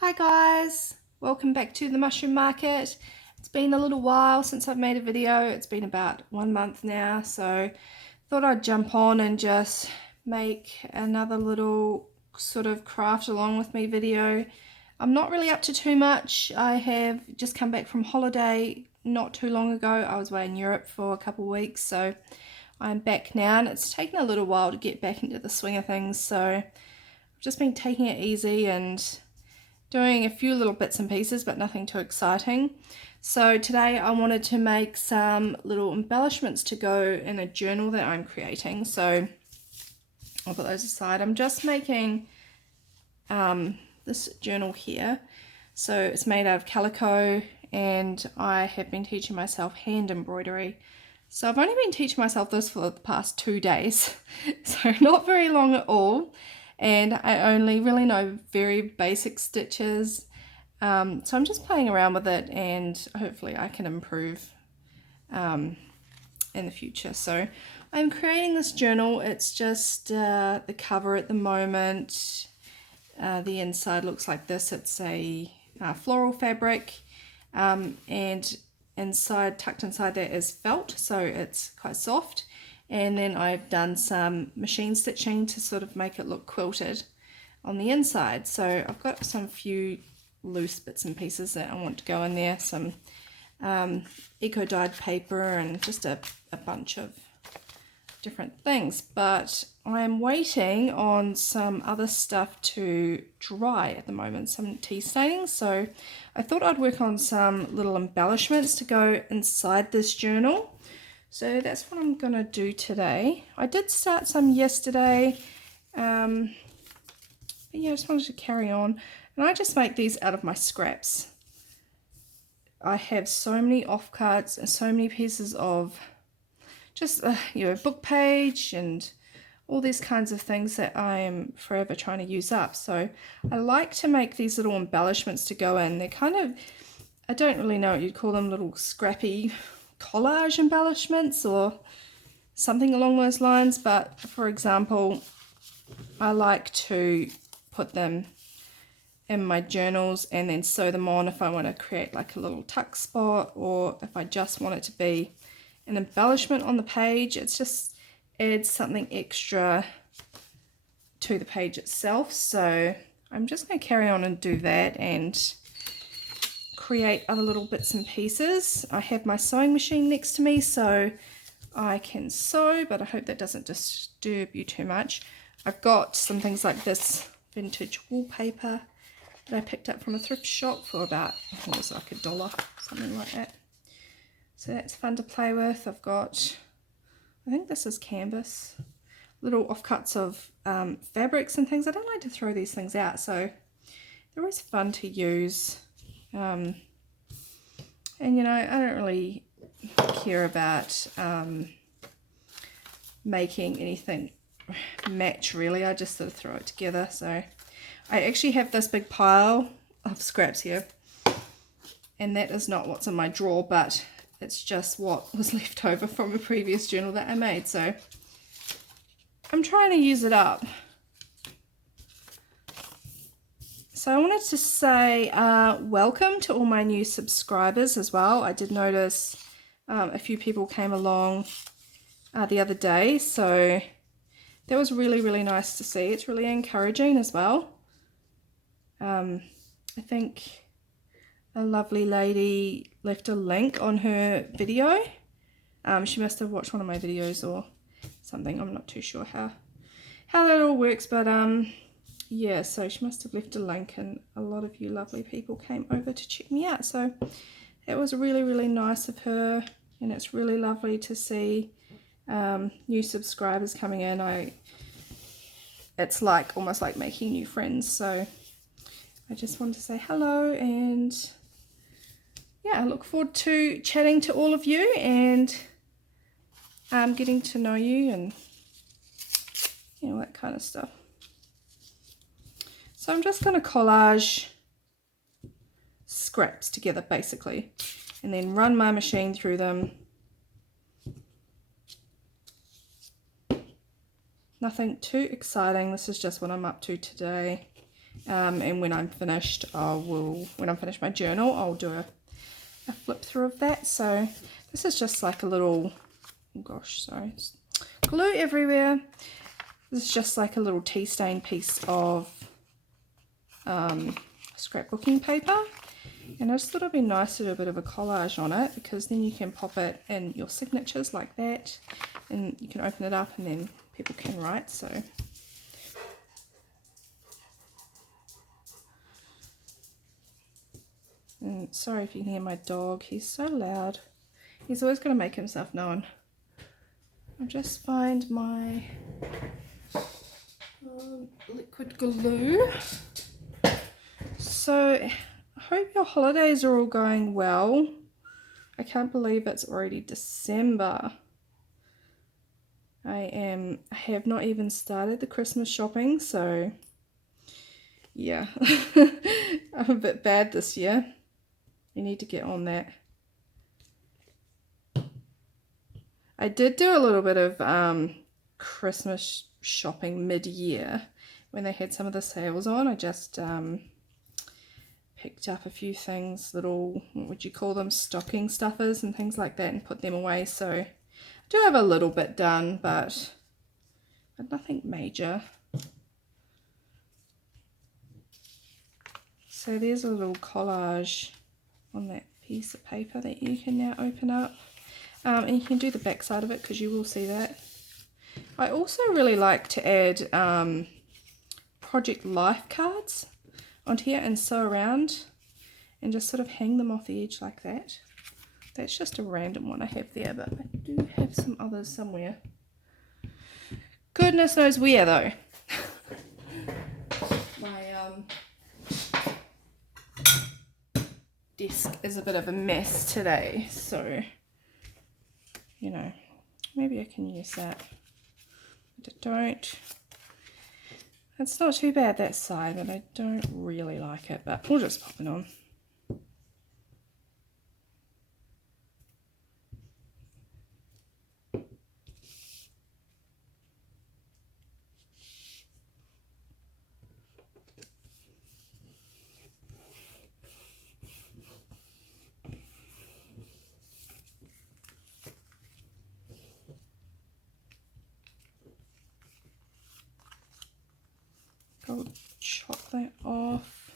Hi guys, welcome back to the mushroom market. It's been a little while since I've made a video. It's been about 1 month now, so thought I'd jump on and just make another little sort of craft along with me video. I'm not really up to too much. I have just come back from holiday not too long ago. I was away in Europe for a couple of weeks, so I'm back now, and it's taken a little while to get back into the swing of things, so I've just been taking it easy and doing a few little bits and pieces, but nothing too exciting. So today I wanted to make some little embellishments to go in a journal that I'm creating. So I'll put those aside. I'm just making this journal here. So it's made out of calico, and I have been teaching myself hand embroidery. So I've only been teaching myself this for the past 2 days, so not very long at all. And I only really know very basic stitches. So I'm just playing around with it, and hopefully I can improve in the future. So I'm creating this journal. It's just the cover at the moment. The inside looks like this. It's a floral fabric, and inside, tucked inside there, is felt, so it's quite soft. And then I've done some machine stitching to sort of make it look quilted on the inside. So I've got some few loose bits and pieces that I want to go in there, some eco-dyed paper and just a bunch of different things. But I'm waiting on some other stuff to dry at the moment, some tea staining. So I thought I'd work on some little embellishments to go inside this journal. So that's what I'm going to do today. I did start some yesterday, but yeah, I just wanted to carry on. And I just make these out of my scraps. I have so many offcuts and so many pieces of just, book page and all these kinds of things that I am forever trying to use up. So I like to make these little embellishments to go in. They're kind of, I don't really know what you'd call them, little scrappy collage embellishments or something along those lines. But for example, I like to put them in my journals and then sew them on if I want to create like a little tuck spot, or if I just want it to be an embellishment on the page. It's just adds something extra to the page itself. So I'm just going to carry on and do that and create other little bits and pieces. I have my sewing machine next to me so I can sew, but I hope that doesn't disturb you too much. I've got some things like this vintage wallpaper that I picked up from a thrift shop for about, I think it was like $1, something like that. So that's fun to play with. I've got, I think this is canvas, little offcuts of fabrics and things. I don't like to throw these things out, so they're always fun to use. And you know, I don't really care about making anything match really. I just sort of throw it together. So I actually have this big pile of scraps here, and that is not what's in my drawer, but it's just what was left over from a previous journal that I made. So I'm trying to use it up. So I wanted to say welcome to all my new subscribers as well. I did notice a few people came along the other day, so that was really, really nice to see. It's really encouraging as well. I think a lovely lady left a link on her video. She must have watched one of my videos or something. I'm not too sure how that all works, but yeah, so she must have left a link, and a lot of you lovely people came over to check me out. So it was really, really nice of her, and it's really lovely to see new subscribers coming in. It's like almost like making new friends. So I just wanted to say hello, and yeah, I look forward to chatting to all of you and getting to know you and you know, that kind of stuff. So I'm just going to collage scraps together basically, and then run my machine through them. Nothing too exciting. This is just what I'm up to today. And when I'm finished, when I'm finished my journal, I'll do a flip through of that. So this is just like a little, oh gosh, sorry, glue everywhere. This is just like a little tea stain piece of scrapbooking paper, and I just thought it'd be nice to do a bit of a collage on it, because then you can pop it in your signatures like that, and you can open it up and then people can write. So and sorry if you can hear my dog, he's so loud. He's always going to make himself known. I'll just find my liquid glue. So I hope your holidays are all going well. I can't believe it's already December. I have not even started the Christmas shopping, so yeah. I'm a bit bad this year. You need to get on that. I did do a little bit of Christmas shopping mid-year when they had some of the sales on. I just picked up a few things, little, what would you call them, stocking stuffers and things like that, and put them away. So I do have a little bit done, but nothing major. So there's a little collage on that piece of paper that you can now open up. And you can do the back side of it, because you will see that. I also really like to add project life cards onto here and sew around and just sort of hang them off the edge like that. That's just a random one I have there, but I do have some others somewhere. Goodness knows where though. My desk is a bit of a mess today, so you know, maybe I can use that. I don't. It's not too bad that side, but I don't really like it, but we'll just pop it on. I'll chop that off.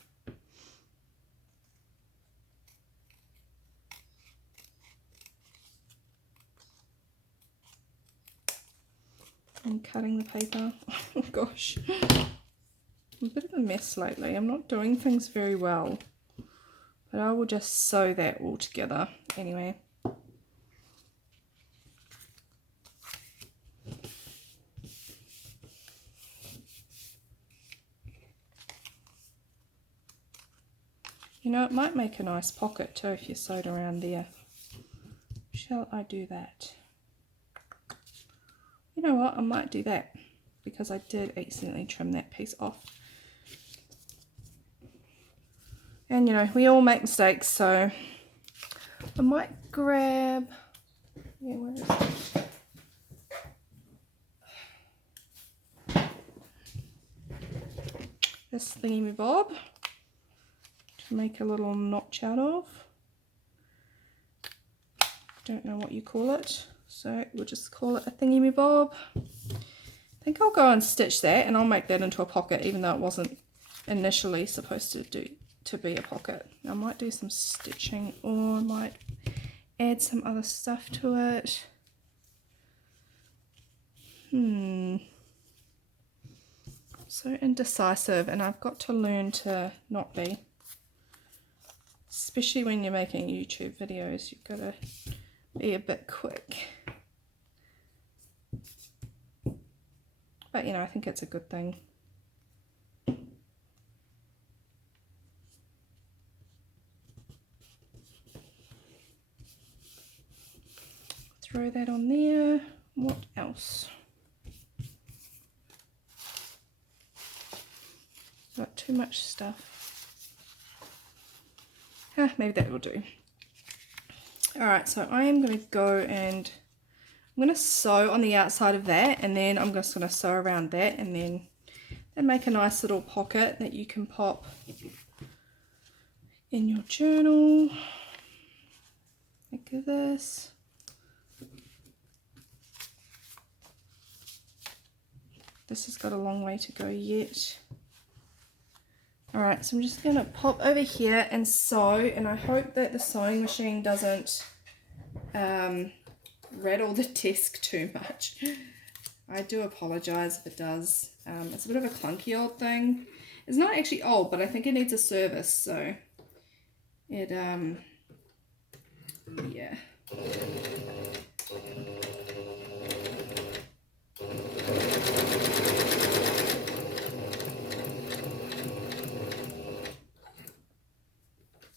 I'm cutting the paper. Oh gosh. I'm a bit of a mess lately. I'm not doing things very well. But I will just sew that all together anyway. You know, it might make a nice pocket too if you sewed around there. Shall I do that? You know what, I might do that, because I did accidentally trim that piece off. And you know, we all make mistakes, so I might grab, yeah, where is it? This thingy-bob to make a little notch out of. Don't know what you call it, so we'll just call it a thingy-bob. I think I'll go and stitch that, and I'll make that into a pocket, even though it wasn't initially supposed to be a pocket. I might do some stitching, or I might add some other stuff to it. So indecisive, and I've got to learn to not be. Especially when you're making YouTube videos, you've got to be a bit quick. But you know, I think it's a good thing. Throw that on there. What else? Got too much stuff. Maybe that will do. Alright, so I am going to go and I'm going to sew on the outside of that, and then I'm just going to sew around that, and then and make a nice little pocket that you can pop in your journal like this. This has got a long way to go yet. Alright, so I'm just going to pop over here and sew, and I hope that the sewing machine doesn't rattle the desk too much. I do apologise if it does. It's a bit of a clunky old thing. It's not actually old, but I think it needs a service, so it, yeah.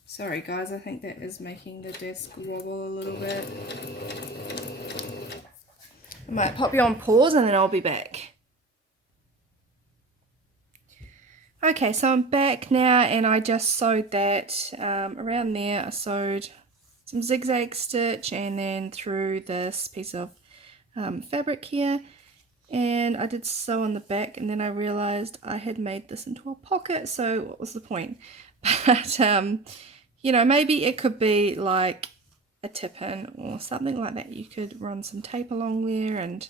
Sorry guys, I think that is making the desk wobble a little bit. I might pop you on pause and then I'll be back. Okay, so I'm back now, and I just sewed that around there. I sewed some zigzag stitch and then through this piece of fabric here, and I did sew on the back, and then I realized I had made this into a pocket, so what was the point? But you know, maybe it could be like a tip-in or something like that. You could run some tape along there and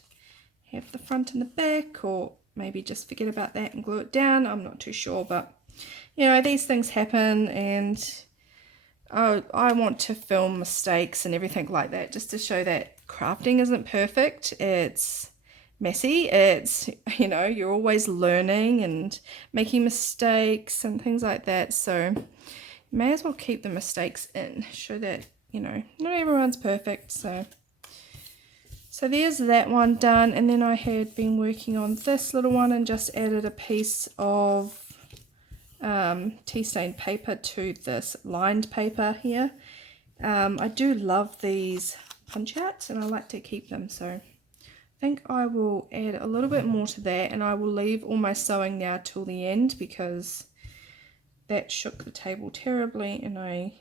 have the front and the back, or maybe just forget about that and glue it down. I'm not too sure, but you know, these things happen, and I want to film mistakes and everything like that, just to show that crafting isn't perfect. It's messy. It's, you know, you're always learning and making mistakes and things like that, so you may as well keep the mistakes in, show that, you know, not everyone's perfect. So there's that one done, and then I had been working on this little one and just added a piece of tea stained paper to this lined paper here. I do love these punch outs and I like to keep them, so I think I will add a little bit more to that, and I will leave all my sewing now till the end because that shook the table terribly, and I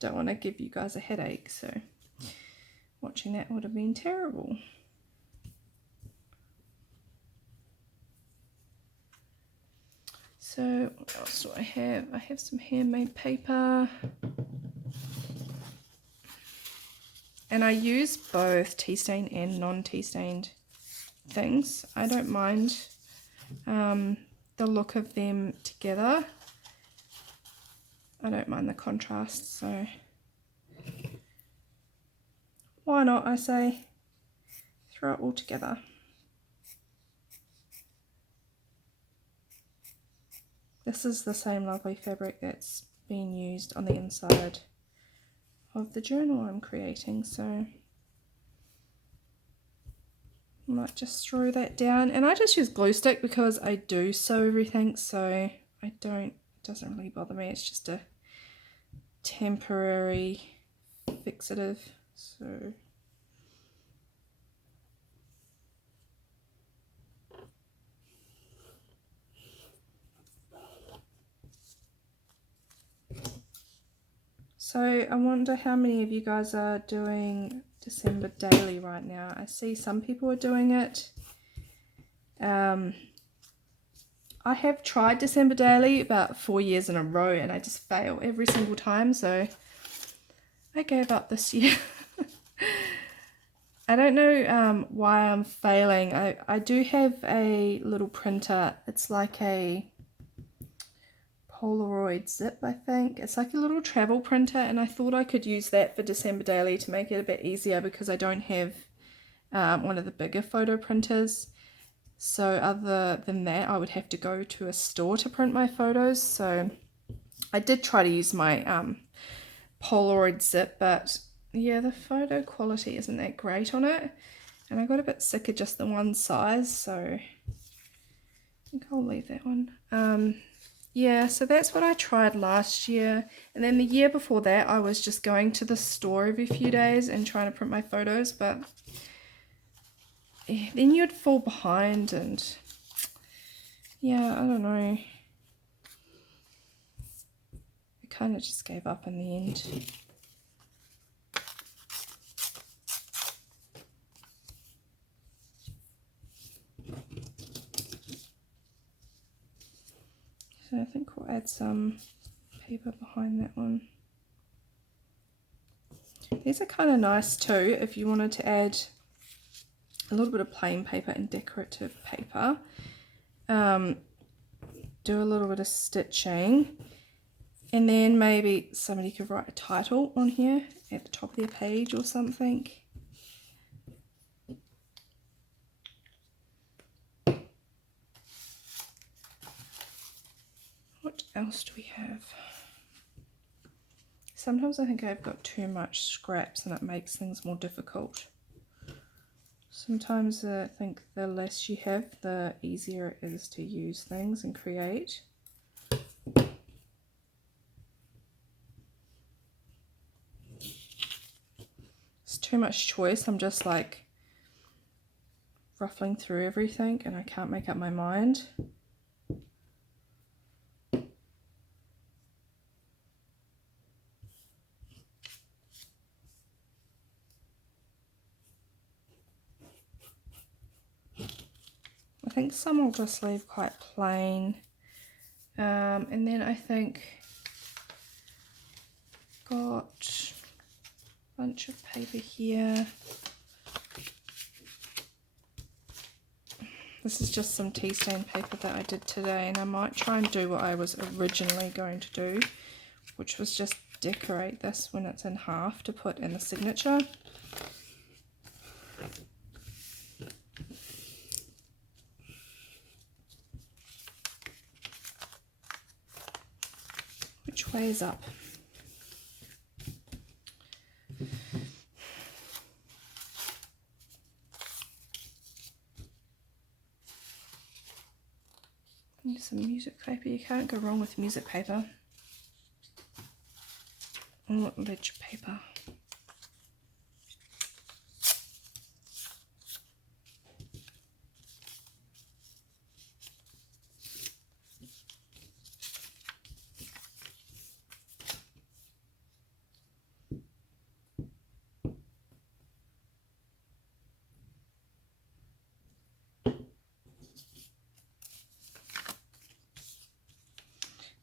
don't want to give you guys a headache, so watching that would have been terrible. So what else do I have? I have some handmade paper, and I use both tea stained and non-tea stained things. I don't mind the look of them together. I don't mind the contrast, so why not, I say, throw it all together. This is the same lovely fabric that's being used on the inside of the journal I'm creating, so I might just throw that down. And I just use glue stick because I do sew everything, so it doesn't really bother me. It's just a temporary fixative, so I wonder how many of you guys are doing December daily right now. I see some people are doing it. I have tried December daily about 4 years in a row, and I just fail every single time, so I gave up this year. I don't know why I'm failing. I do have a little printer. It's like a Polaroid zip, I think. It's like a little travel printer, and I thought I could use that for December daily to make it a bit easier because I don't have one of the bigger photo printers. So other than that, I would have to go to a store to print my photos. So I did try to use my Polaroid zip, but yeah, the photo quality isn't that great on it. And I got a bit sick of just the one size, so I think I'll leave that one. Yeah, so that's what I tried last year. And then the year before that, I was just going to the store every few days and trying to print my photos, but then you'd fall behind, and yeah, I don't know. I kind of just gave up in the end. think we'll add some paper behind that one. These are kind of nice too if you wanted to add a little bit of plain paper and decorative paper. Do a little bit of stitching, and then maybe somebody could write a title on here at the top of their page or something. What else do we have? Sometimes I think I've got too much scraps and it makes things more difficult. Sometimes I think the less you have, the easier it is to use things and create. It's too much choice. I'm just like ruffling through everything and I can't make up my mind. I think some will just leave quite plain, and then I think got a bunch of paper here. This is just some tea stain paper that I did today, and I might try and do what I was originally going to do, which was just decorate this when it's in half to put in the signature. Which way is up? Need some music paper. You can't go wrong with music paper. Or ledger paper.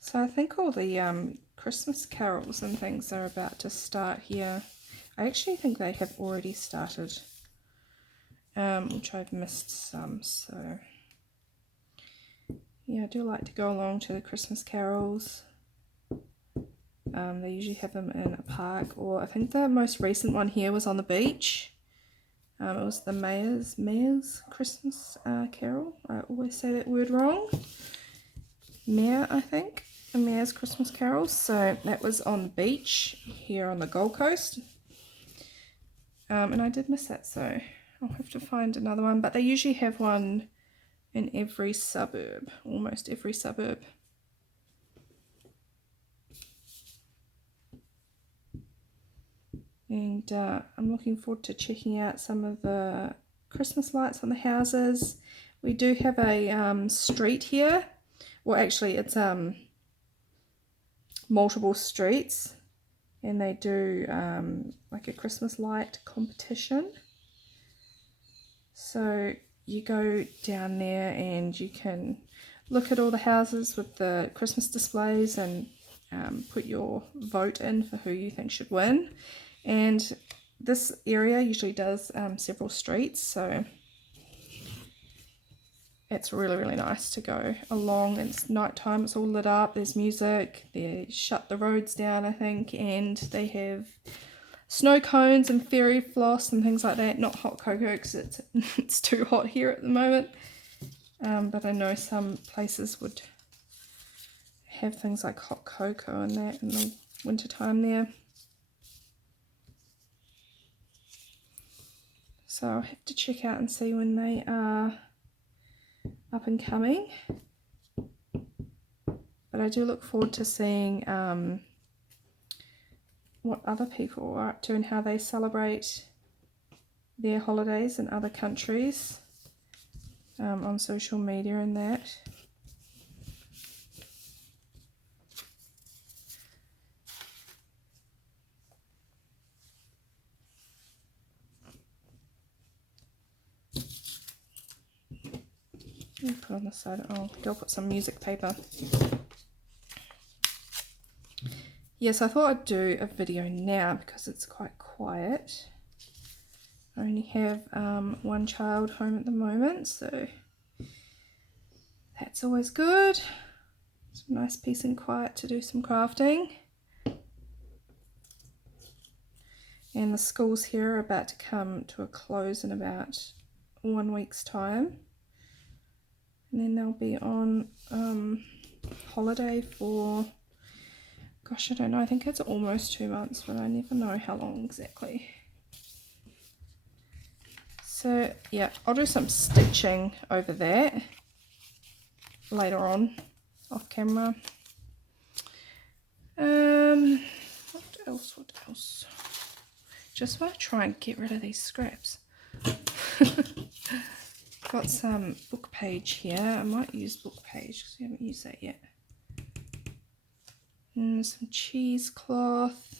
So I think all the Christmas carols and things are about to start here. I actually think they have already started, which I've missed some, so yeah, I do like to go along to the Christmas carols. They usually have them in a park, or I think the most recent one here was on the beach. It was the Mayor's Christmas Carol. I always say that word wrong. Mayor, I think. The Mayor's Christmas Carol. So that was on the beach here on the Gold Coast. And I did miss that, so I'll have to find another one. But they usually have one in every suburb, almost every suburb. And I'm looking forward to checking out some of the Christmas lights on the houses. We do have a street here. Well, actually, it's multiple streets, and they do like a Christmas light competition. So you go down there and you can look at all the houses with the Christmas displays and put your vote in for who you think should win. And this area usually does several streets, so it's really, really nice to go along. It's nighttime, it's all lit up, there's music, they shut the roads down, I think, and they have snow cones and fairy floss and things like that. Not hot cocoa because it's too hot here at the moment, but I know some places would have things like hot cocoa and that in the winter time there. So I'll have to check out and see when they are up and coming. But I do look forward to seeing what other people are up to and how they celebrate their holidays in other countries on social media and that. Put on the side. Oh, I'll put some music paper. yes, I thought I'd do a video now because it's quite quiet. I only have one child home at the moment, so that's always good. It's a nice peace and quiet to do some crafting. And the schools here are about to come to a close in about 1 week's time. And then they'll be on holiday for, gosh, I don't know, I think it's almost 2 months, but I never know how long exactly. So yeah, I'll do some stitching over that later on off camera. What else? Just want to try and get rid of these scraps. Got some book page here. I might use book page because we haven't used that yet. And some cheesecloth.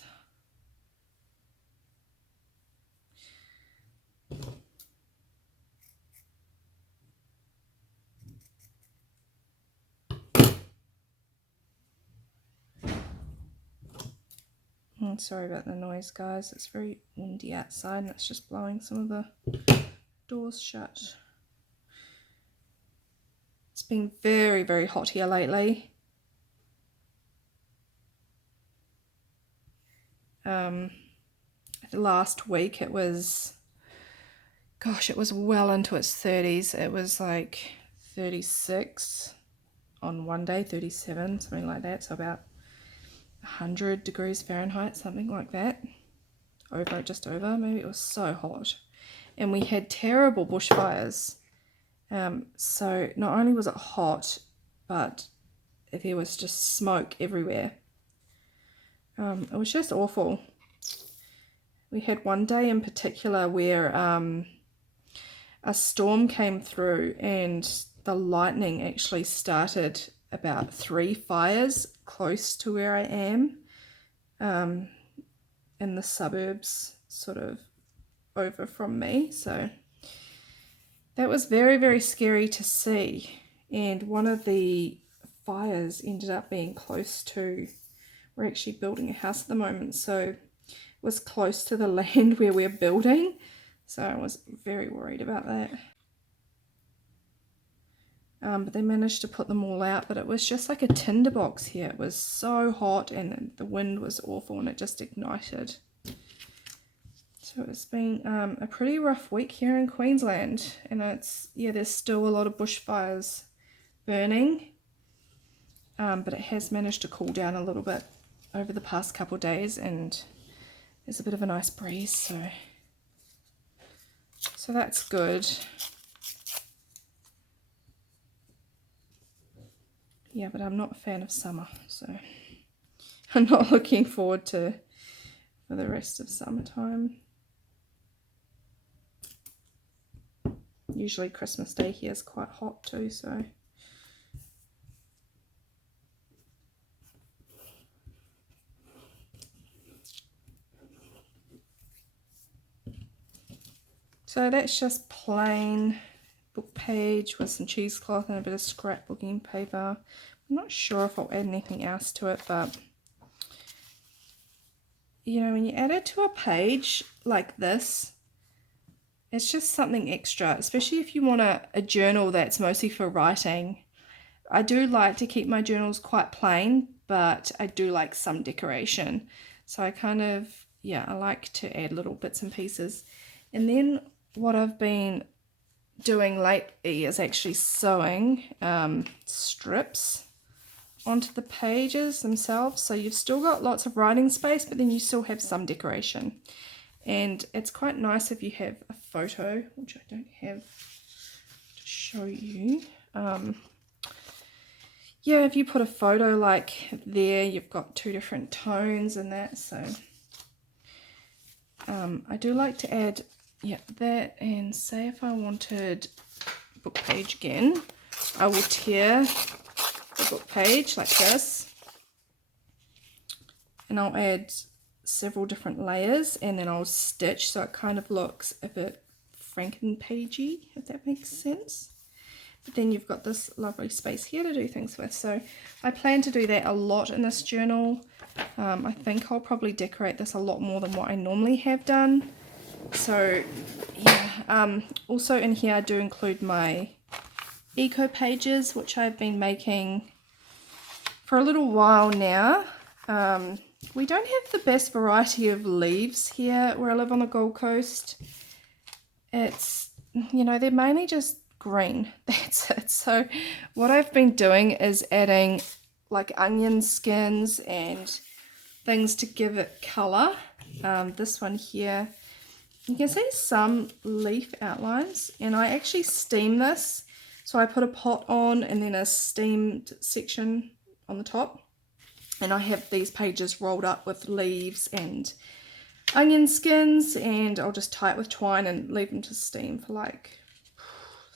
Sorry about the noise, guys. It's very windy outside and it's just blowing some of the doors shut. It's been very, very hot here lately. Last week it was, gosh, it was well into its 30s. It was like 36 on one day, 37, something like that. So about 100 degrees Fahrenheit, something like that. Just over, maybe. It was so hot. And we had terrible bushfires. So not only was it hot, but there was just smoke everywhere. It was just awful. We had one day in particular where a storm came through and the lightning actually started about 3 fires close to where I am, in the suburbs sort of over from me. So that was very, very scary to see. And one of the fires ended up being close to, we're actually building a house at the moment, so it was close to the land where we're building. So I was very worried about that. But they managed to put them all out, but it was just like a tinderbox here. It was so hot and the wind was awful and it just ignited. So it's been a pretty rough week here in Queensland, and there's still a lot of bushfires burning, but it has managed to cool down a little bit over the past couple of days, and there's a bit of a nice breeze, so that's good. Yeah, but I'm not a fan of summer, so I'm not looking forward for the rest of summertime. Usually Christmas Day here is quite hot too, so. So that's just plain book page with some cheesecloth and a bit of scrapbooking paper. I'm not sure if I'll add anything else to it, but you know, when you add it to a page like this, it's just something extra, especially if you want a journal that's mostly for writing. I do like to keep my journals quite plain, but I do like some decoration. So I kind of, I like to add little bits and pieces. And then what I've been doing lately is actually sewing strips onto the pages themselves. So you've still got lots of writing space, but then you still have some decoration. And it's quite nice if you have a photo, which I don't have to show you. If you put a photo like there, you've got 2 different tones and that. So I do like to add that, and say if I wanted book page again, I will tear the book page like this, and I'll add several different layers, and then I'll stitch so it kind of looks a bit Frankenpagey, if that makes sense. but then you've got this lovely space here to do things with. So I plan to do that a lot in this journal. I think I'll probably decorate this a lot more than what I normally have done. So yeah, also in here I do include my eco pages, which I've been making for a little while now. We don't have the best variety of leaves here where I live on the Gold Coast. It's, you know, they're mainly just green. That's it. So what I've been doing is adding like onion skins and things to give it colour. This one here, you can see some leaf outlines, and I actually steam this. So I put a pot on and then a steamed section on the top, and I have these pages rolled up with leaves and onion skins, and I'll just tie it with twine and leave them to steam for like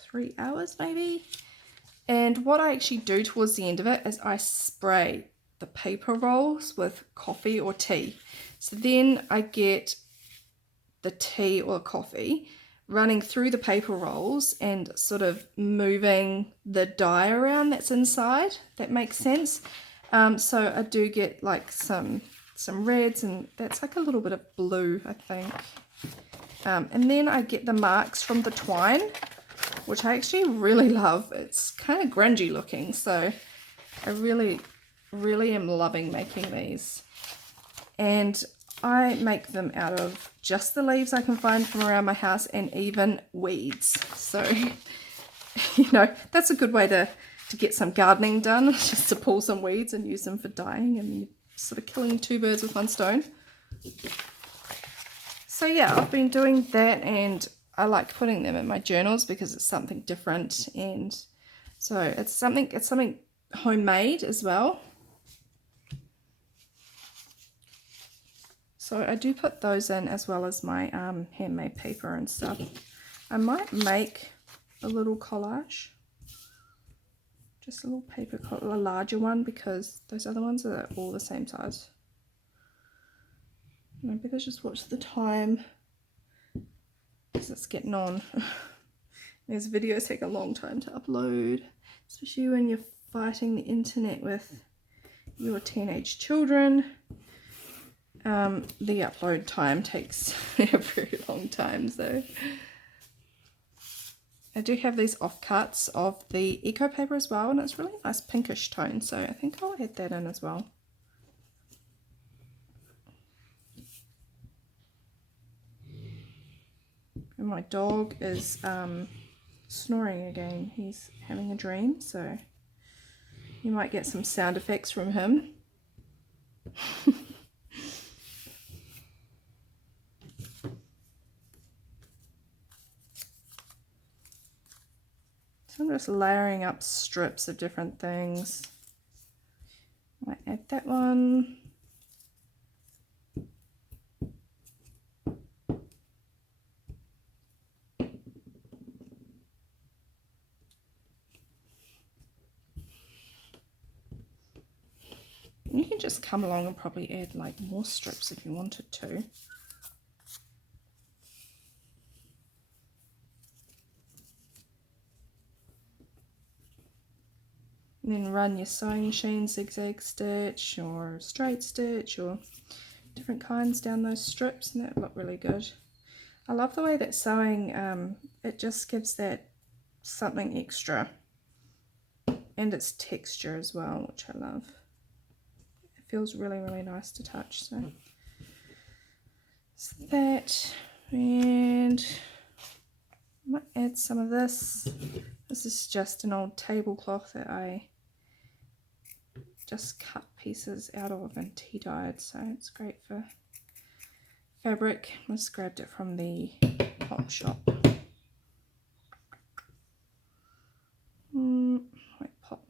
3 hours maybe. And what I actually do towards the end of it is I spray the paper rolls with coffee or tea. So then I get the tea or coffee running through the paper rolls and sort of moving the dye around that's inside. That makes sense. So I do get like some reds, and that's like a little bit of blue, I think. And then I get the marks from the twine, which I actually really love. It's kind of grungy looking, so I really am loving making these. And I make them out of just the leaves I can find from around my house, and even weeds. So, you know, that's a good way to get some gardening done, just to pull some weeds and use them for dyeing, and you're sort of killing 2 birds with 1 stone. So yeah, I've been doing that, and I like putting them in my journals because it's something different, and so it's something homemade as well. So I do put those in, as well as my handmade paper and stuff. I might make a little collage, just a little paper, a larger one, because those other ones are all the same size. Maybe let's just watch the time, because it's getting on. These videos take a long time to upload, especially when you're fighting the internet with your teenage children. The upload time takes a very long time, so I do have these offcuts of the eco paper as well, and it's really nice pinkish tone, so I think I'll add that in as well. And my dog is snoring again. He's having a dream, so you might get some sound effects from him. So I'm just layering up strips of different things. Might add that one. You can just come along and probably add like more strips if you wanted to. And then run your sewing machine zigzag stitch or straight stitch or different kinds down those strips, and that look really good. I love the way that sewing, it just gives that something extra, and its texture as well, which I love. It feels really nice to touch. So that, and I might add some of this. This is just an old tablecloth that I just cut pieces out of and tea dyed, so it's great for fabric. I just grabbed it from the pop shop. Wait, pop.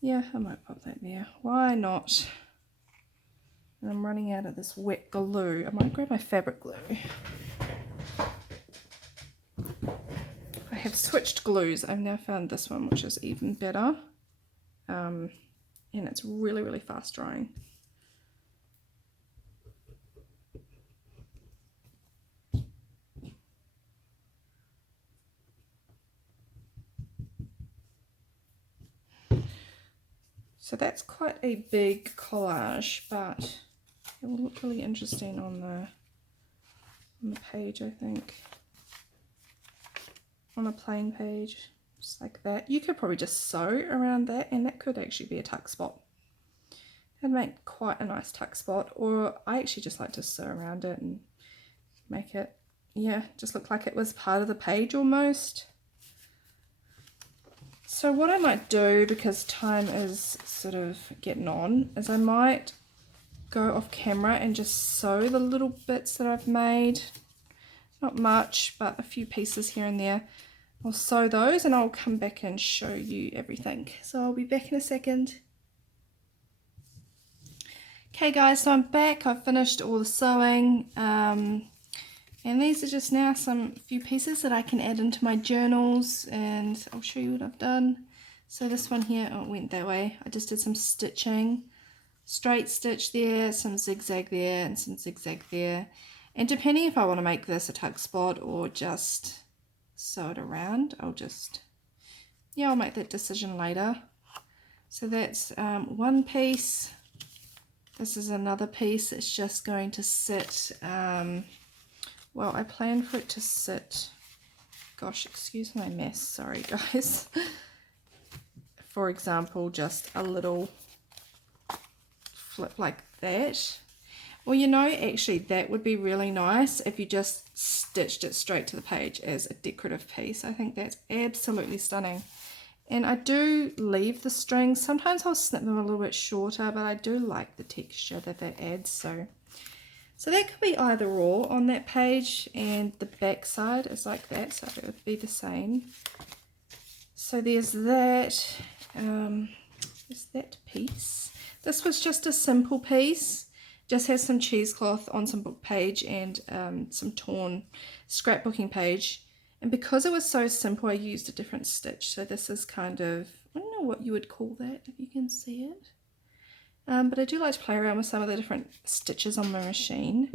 Yeah, I might pop that there. Why not? And I'm running out of this wet glue. I might grab my fabric glue. I have switched glues. I've now found this one, which is even better. And it's really fast drying. quite a big collage, but it will look really interesting on the page, I think. On a plain page, just like that. You could probably just sew around that, and that could actually be a tuck spot. It'd make quite a nice tuck spot, or I actually just like to sew around it and make it, yeah, just look like it was part of the page almost. So what I might do, because time is sort of getting on, is I might go off camera and just sew the little bits that I've made. Not much, but a few pieces here and there. I'll sew those and I'll come back and show you everything. So I'll be back in a second. Okay guys, so I'm back. I've finished all the sewing. And these are just now some few pieces that I can add into my journals, and I'll show you what I've done. So this one here, oh, it went that way. I just did some stitching, straight stitch there, some zigzag there, and some zigzag there. And depending if I want to make this a tuck spot or just sew it around, I'll make that decision later. So that's one piece. This is another piece. It's just going to sit, well, I plan for it to sit, gosh, excuse my mess, sorry guys. For example, just a little flip like that. Well, you know, actually that would be really nice if you just stitched it straight to the page as a decorative piece. I think that's absolutely stunning. And I do leave the strings. Sometimes I'll snip them a little bit shorter, but I do like the texture that that adds. So that could be either or on that page, and the back side is like that, so it would be the same. So there's that. There's that piece. This was just a simple piece. Just has some cheesecloth on some book page and some torn scrapbooking page. And because it was so simple, I used a different stitch. So this is kind of, I don't know what you would call that, if you can see it. But I do like to play around with some of the different stitches on my machine.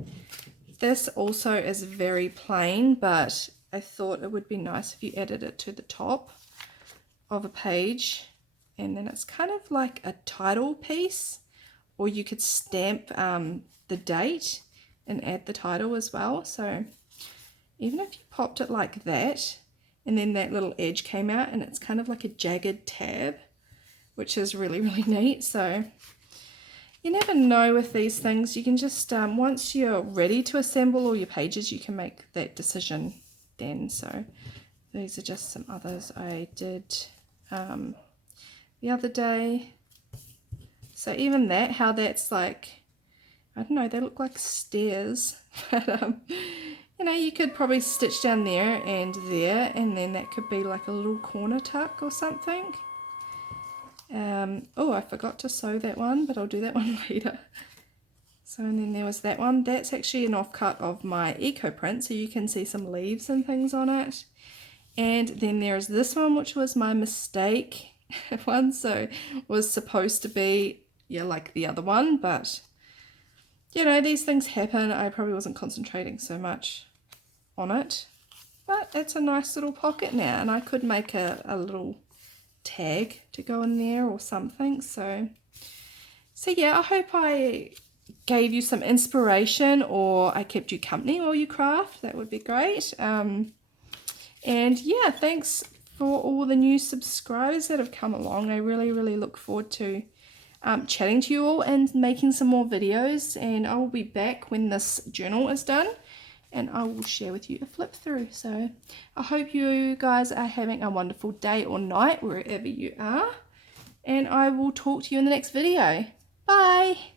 This also is very plain, but I thought it would be nice if you added it to the top of a page. And then it's kind of like a title piece, or you could stamp the date and add the title as well. So even if you popped it like that, and then that little edge came out, and it's kind of like a jagged tab, which is really, really neat. So you never know with these things. You can just, once you're ready to assemble all your pages, you can make that decision then. So these are just some others I did the other day. So even that, how that's like, I don't know, they look like stairs. But you know, you could probably stitch down there, and then that could be like a little corner tuck or something. Oh, I forgot to sew that one, but I'll do that one later. So, and then there was that one. That's actually an offcut of my eco print, so you can see some leaves and things on it. And then there's this one, which was my mistake one, so was supposed to be, yeah, like the other one, but you know, these things happen. I probably wasn't concentrating so much on it, but it's a nice little pocket now, and I could make a little tag to go in there or something. So yeah, I hope I gave you some inspiration, or I kept you company while you craft. That would be great. And yeah, thanks for all the new subscribers that have come along. I really, really look forward to chatting to you all and making some more videos, and I will be back when this journal is done, and I will share with you a flip through. So I hope you guys are having a wonderful day or night wherever you are, and I will talk to you in the next video. Bye!